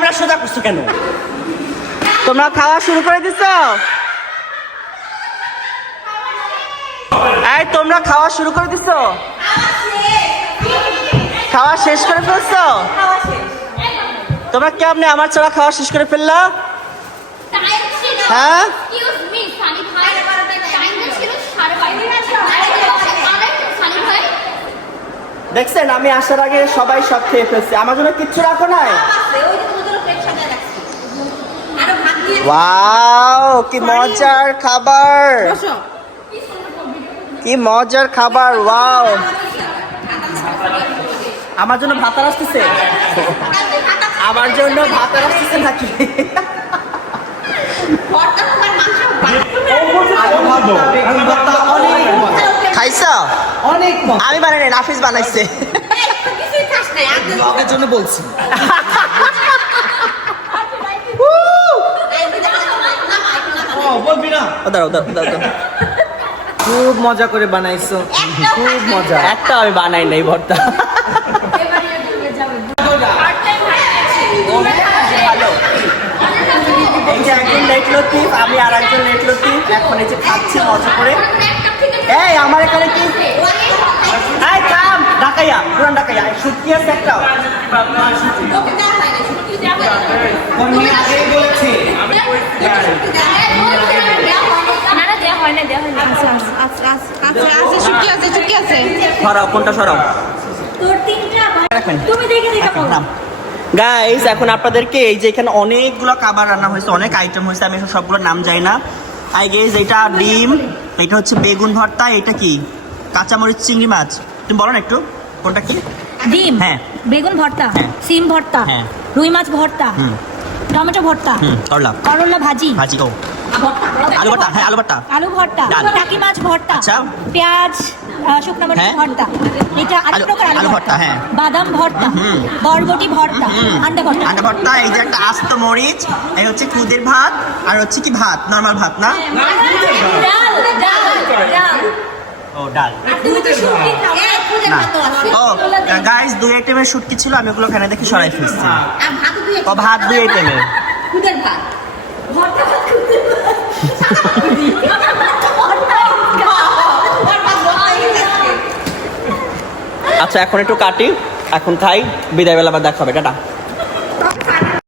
Camera সোজা করছ কেন? তোমরা খাওয়া শুরু করে দিছো? এই, তোমরা খাওয়া শুরু করে দিছো? খাওয়া শেষ করে ফেলছ? তোমরা কেমনে আমার চড়া খাওয়া শেষ করে ফেললা? হ্যাঁ? দেখছেন, আমি আসার আগে সবাই সব খেয়ে ফেলছে। আমার জন্য কিচ্ছু রাখো নাই? ওয়াও কি মজার খাবার। কি মজার খাবার ওয়াও আমার জন্য ভাত আর আসতেছে। আমার জন্য ভাত আর আসতেছে নাকি? খাইছো? অনেক আমি বানাই নাই, নাফিস বানাইছে। জন্য বলছি। বলবি না দাঁড়াও দাঁড়াও দাঁড়াও দাঁড়াও। খুব মজা করে বানাইছো খুব মজা একটা আমি বানাই নাই ভর্তা এই যে একজন লেট লতিফ আমি আর একজন লেট লতিফ এখন এই যে খাচ্ছি মজা করে এই আমার এখানে কি এই কাম ঢাকাইয়া পুরান ঢাকাইয়া শুটকি আছে একটা আগেই বলেছি সরাও কোনটা সরাও? তুমি দেখে দেখে বলো। গাইস এখন আপনাদেরকে এই যে এখানে অনেকগুলো খাবার রান্না হয়েছে অনেক আইটেম হয়েছে আমি এসব সবগুলো নাম জানি না। আই গেস এটা ডিম এটা হচ্ছে বেগুন ভর্তা এটা কি? কাঁচামরিচ চিংড়ি মাছ। তুমি বলো না একটু কোনটা কি? ডিম। হ্যাঁ। বেগুন ভর্তা হ্যাঁ। সিম ভর্তা হ্যাঁ। রুই মাছ ভর্তা টমেটো ভর্তা হুম করলাম। করলা ভাজি। ভাজি ও। আলু ভর্তা হ্যাঁ আলু ভর্তা আলু ভর্তা। টাকি মাছ ভর্তা। আচ্ছা। পেঁয়াজ শুকনো মরিচ হ্যাঁ। ভর্তা। এটা আরেক আলু- প্রকার আলু ভর্তা, হ্যাঁ। বাদাম ভর্তা। বরবটি ভর্তা। আন্ডা ভর্তা আন্ডা ভর্তা। এই যে একটা আস্ত মরিচ এই হচ্ছে খুদের ভাত আর হচ্ছে কি ভাত? নর্মাল ভাত না? ডাল। ডাল ডাল ও ডাল না। ও গাইস দুই আইটেমের শুটকি ছিল আমি ওগুলো খানে দেখে সরাই ফেলছি। ও ভাত দুই আইটেমের আচ্ছা এখন একটু কাটি। এখন খাই বিদায় বেলা আবার দেখা হবে টাটা।